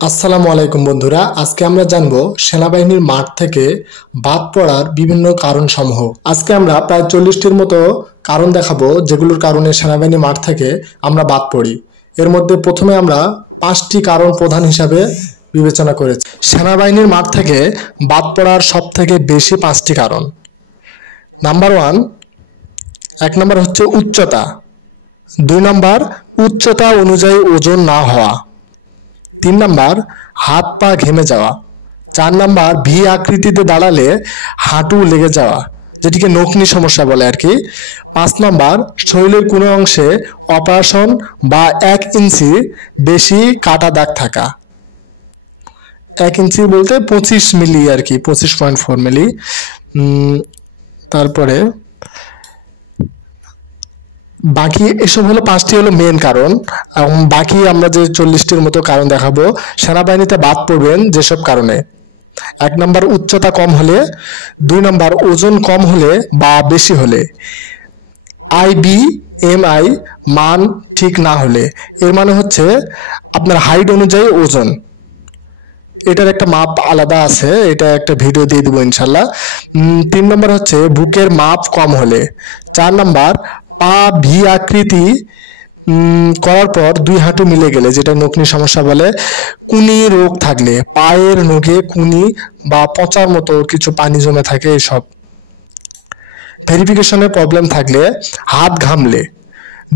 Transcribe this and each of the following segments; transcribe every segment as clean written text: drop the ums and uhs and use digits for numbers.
আসসালামু আলাইকুম বন্ধুরা, আজকে আমরা জানবো সেনাবাহিনীর মাঠ থেকে বাদ পড়ার বিভিন্ন কারণসমূহ। আজকে আমরা প্রায় 40টির মতো কারণ দেখাবো যেগুলোর কারণে সেনাবাহিনীর মাঠ থেকে আমরা বাদ পড়ি। এর মধ্যে প্রথমে আমরা 5টি কারণ প্রধান হিসাবে বিবেচনা করেছি। সেনাবাহিনীর মাঠ থেকে বাদ পড়ার সব থেকে বেশি 5টি কারণ। নাম্বার 1, 1 নম্বর হচ্ছে উচ্চতা। 2 নম্বর উচ্চতা অনুযায়ী ওজন না হওয়া। 3 নম্বর হাত পা ঘেমে যাওয়া। 4 নম্বর ভি আকৃতিতে দাঁড়ালে হাঁটু লেগে যাওয়া, যেটিকে নকনি সমস্যা বলে আর কি। 5 নম্বর শরীরের কোনো অংশে অপারেশন বা 1 ইঞ্চি বেশি কাটা দাগ থাকা। 1 ইঞ্চি বলতে 25 মিলি আর কি, 25.4 মিলি। তারপরে বাকি এসব হলো 5টি হলো মেন কারণ। বাকি আমরা যে 40টির মতো কারণ দেখাবো সেনাবাহিনীতে বাদ পড়বেন যেসব কারণে। 1 নম্বর উচ্চতা কম হলে, 2 নম্বর ওজন কম হলে বা বেশি হলে, IBMI মান ঠিক না হলে। এর মানে হচ্ছে আপনার হাইট অনুযায়ী ওজন, এটার একটা মাপ আলাদা আছে, এটা একটা ভিডিও দিয়ে দেবো ইনশাল্লাহ। 3 নম্বর হচ্ছে বুকের মাপ কম হলে। 4 নম্বর পা ভি আকৃতি করার পর 2 হাঁটু মিলে গেলে, যেটা নকনি সমস্যা বলে। কুনি রোগ থাকলে, পায়ের নখে কুনি বা পচার মতো কিছু পানি জমে থাকে এসব। ভেরিফিকেশনের প্রবলেম থাকলে, হাত ঘামলে,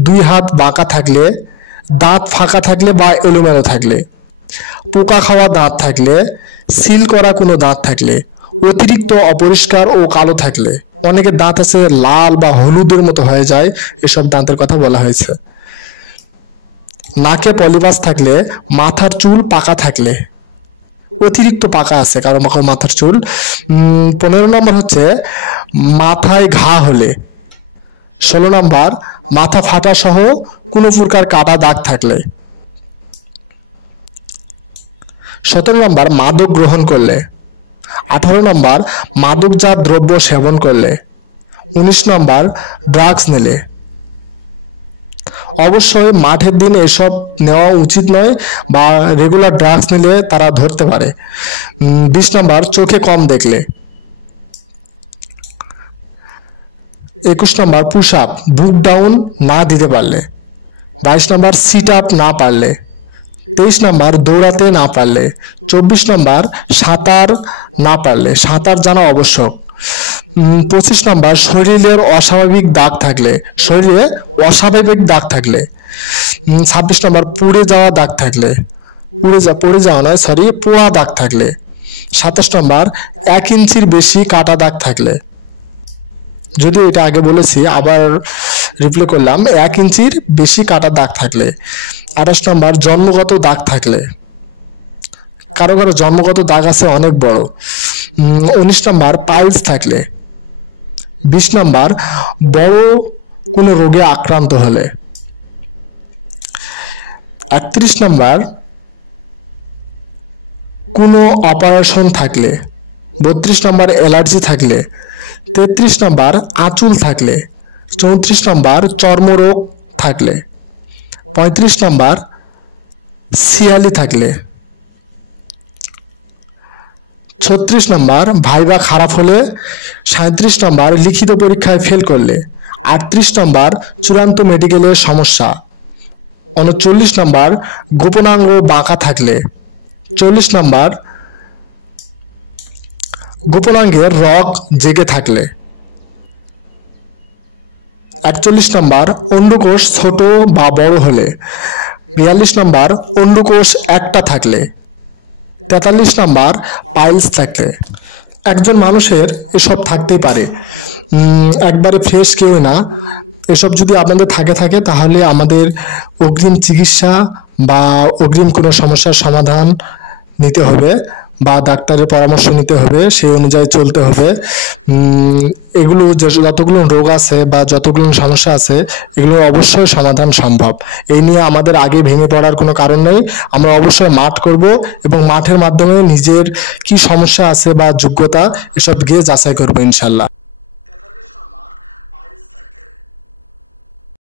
2 হাত বাঁকা থাকলে, দাঁত ফাঁকা থাকলে বা এলোমেলো থাকলে, পোকা খাওয়া দাঁত থাকলে, সিল করা কোনো দাঁত থাকলে, অতিরিক্ত অপরিষ্কার ও কালো থাকলে। অনেকের দাঁত আছে লাল বা হলুদের মতো হয়ে যায়, এসব দাঁতের কথা বলা হয়েছে। নাকে পলিপাস থাকলে, মাথার চুল পাকা থাকলে, অতিরিক্ত পাকা আছে কারো মাথার চুল। 15 নম্বর হচ্ছে মাথায় ঘা হলে। 16 নম্বর মাথা ফাটা সহ কোনো প্রকার কাটা দাগ থাকলে। 17 নম্বর মাদক গ্রহণ করলে। 18 নম্বর মাদকজাত দ্রব্য সেবন করলে। 19 নম্বর ড্রাগস নিলে। অবশ্যই মাঠের দিন এসব নেওয়া উচিত নয়, বা রেগুলার ড্রাগস নিলে তারা ধরতে পারে। 20 নম্বর চোখে কম দেখলে। 21 নম্বর পুশ আপ বুক ডাউন না দিতে পারলে। 22 নম্বর সিট আপ না পারলে। 23 নম্বর দৌড়াতে না পারলে। 24 নম্বর সাঁতার না পারলে, সাঁতার জানা আবশ্যক। 25 নম্বর শরীরের অস্বাভাবিক দাগ থাকলে, শরীরে অস্বাভাবিক দাগ থাকলে। 26 নম্বর পুড়ে যাওয়া দাগ থাকলে, পুড়ে যাওয়া নয় সরি, পোড়া দাগ থাকলে। 27 নম্বর 1 ইঞ্চির বেশি কাটা দাগ থাকলে। যদিও এটা আগে বলেছি, আবার রিপ্লে করলাম, 1 ইঞ্চির বেশি কাটা দাগ থাকলে। 28 নম্বর জন্মগত দাগ থাকলে, কারো কারো জন্মগত দাগ আছে অনেক বড়। 19 নম্বর পাইলস থাকলে। 20 নম্বর বড় কোনো রোগে আক্রান্ত হলে। 31 নম্বর কোনো অপারেশন থাকলে। 32 নম্বর অ্যালার্জি থাকলে। 33 নম্বর আঁচুল থাকলে। 34 নম্বর চর্মরোগ থাকলে। 35 নম্বর সিয়ালি থাকলে। 36 নম্বর ভাইবা খারাপ হলে। 37 নম্বর লিখিত পরীক্ষায় ফেল করলে। 38 নম্বর চূড়ান্ত মেডিকেলের সমস্যা। 39 নম্বর গোপনাঙ্গ বাঁকা থাকলে। 40 নম্বর গোপনাঙ্গের রগ জেগে থাকলে। 41 নম্বর অন্ডকোষ ছোট বা বড় হলে। 42 নম্বর অন্ডকোষ একটা থাকলে। 43 নম্বর পাইলস থাকলে। একজন মানুষের এসব থাকতেই পারে, একবারে ফ্রেশ কেউ না। এসব যদি আপনাদের থাকে তাহলে আমাদের অগ্রিম চিকিৎসা বা অগ্রিম কোনো সমস্যার সমাধান নিতে হবে, বা ডাক্তারের পরামর্শ নিতে হবে, সেই অনুযায়ী চলতে হবে। এগুলো যতগুলো রোগ আছে বা যতগুলো সমস্যা আছে, এগুলো অবশ্যই সমাধান সম্ভব। এই নিয়ে আমাদের আগে ভেঙে পড়ার কোনো কারণ নেই। আমরা অবশ্যই মাঠ করব এবং মাঠের মাধ্যমে নিজের কি সমস্যা আছে বা যোগ্যতা এসব গিয়ে যাচাই করবো ইনশাল্লাহ।